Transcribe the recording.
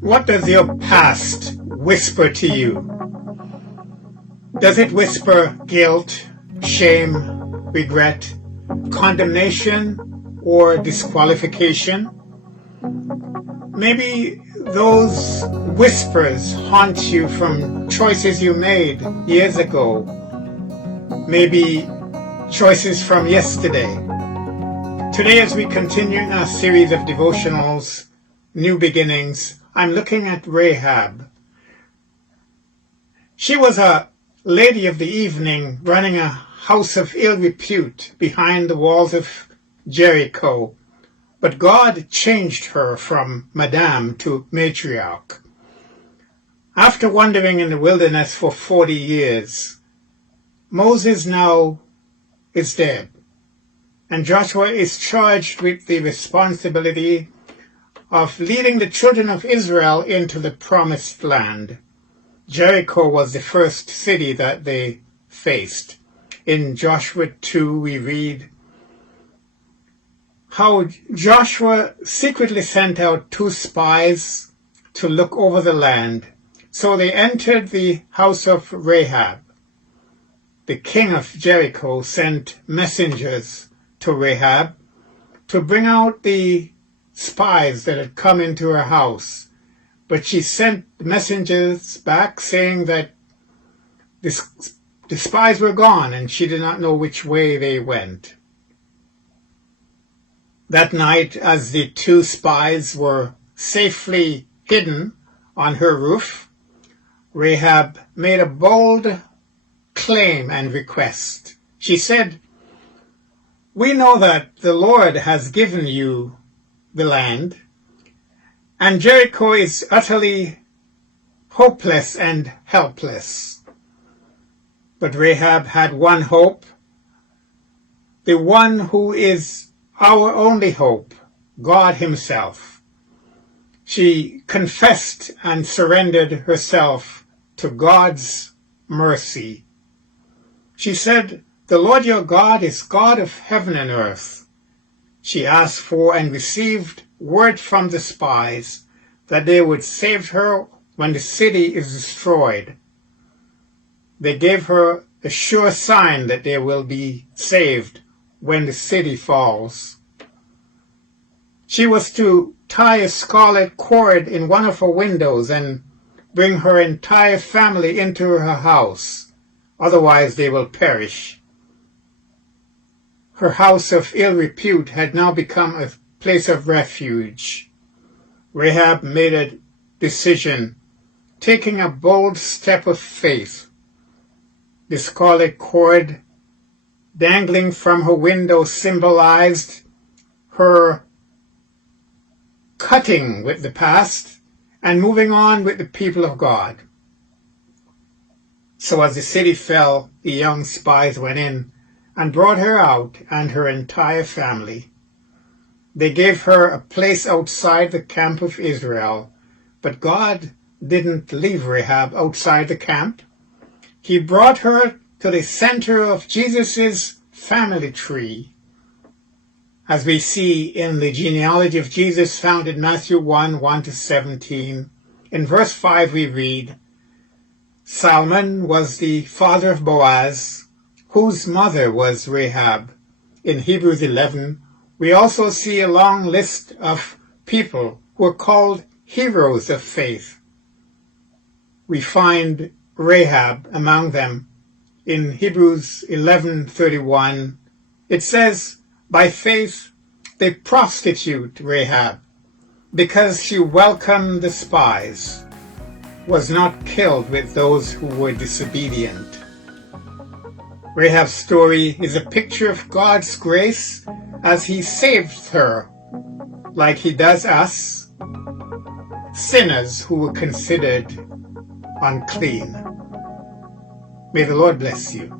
What does your past whisper to you? Does it whisper guilt, shame, regret, condemnation, or disqualification? Maybe those whispers haunt you from choices you made years ago. Maybe choices from yesterday. Today, as we continue in our series of devotionals, New Beginnings, I'm looking at Rahab. She was a lady of the evening running a house of ill repute behind the walls of Jericho, but God changed her from Madame to Matriarch. After wandering in the wilderness for 40 years, Moses now is dead, and Joshua is charged with the responsibility of leading the children of Israel into the promised land. Jericho was the first city that they faced. In Joshua 2, we read how Joshua secretly sent out 2 spies to look over the land. So they entered the house of Rahab. The king of Jericho sent messengers to Rahab to bring out the spies that had come into her house, but she sent messengers back saying that the spies were gone and she did not know which way they went. That night, as the 2 spies were safely hidden on her roof, Rahab made a bold claim and request. She said, "We know that the Lord has given you the land, and Jericho is utterly hopeless and helpless." But Rahab had one hope, the one who is our only hope, God Himself. She confessed and surrendered herself to God's mercy. She said, "The Lord your God is God of heaven and earth." She asked for and received word from the spies that they would save her when the city is destroyed. They gave her a sure sign that they will be saved when the city falls. She was to tie a scarlet cord in one of her windows and bring her entire family into her house, otherwise they will perish. Her house of ill repute had now become a place of refuge. Rahab made a decision, taking a bold step of faith. The scarlet cord dangling from her window symbolized her cutting with the past and moving on with the people of God. So as the city fell, the young spies went in and brought her out and her entire family. They gave her a place outside the camp of Israel, but God didn't leave Rahab outside the camp. He brought her to the center of Jesus' family tree, as we see in the genealogy of Jesus found in Matthew 1:1-17. In verse 5 we read, Salmon was the father of Boaz, whose mother was Rahab. In Hebrews 11, we also see a long list of people who are called heroes of faith. We find Rahab among them. In Hebrews 11:31, it says, by faith the prostitute Rahab, because she welcomed the spies, was not killed with those who were disobedient. Rahab's story is a picture of God's grace as He saved her, like He does us, sinners who were considered unclean. May the Lord bless you.